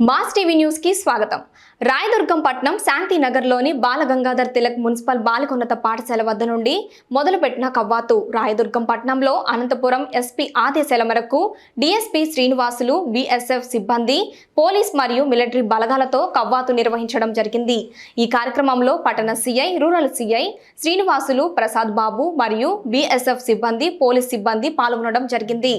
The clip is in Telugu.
మాస్ టీవీ న్యూస్కి స్వాగతం. రాయదుర్గం పట్నం శాంతినగర్లోని బాలగంగాధర్ తిలక్ మున్సిపల్ బాలికోన్నత పాఠశాల వద్ద నుండి మొదలుపెట్టిన కవ్వాతు. రాయదుర్గం పట్నంలో అనంతపురం ఎస్పీ ఆదేశాల మేరకు డిఎస్పీ శ్రీనివాసులు బిఎస్ఎఫ్ సిబ్బంది పోలీస్ మరియు మిలిటరీ బలగాలతో కవ్వాతు నిర్వహించడం జరిగింది. ఈ కార్యక్రమంలో పట్టణ CI rural CI Srinivasulu Prasad Babu మరియు బిఎస్ఎఫ్ సిబ్బంది పోలీస్ సిబ్బంది పాల్గొనడం జరిగింది.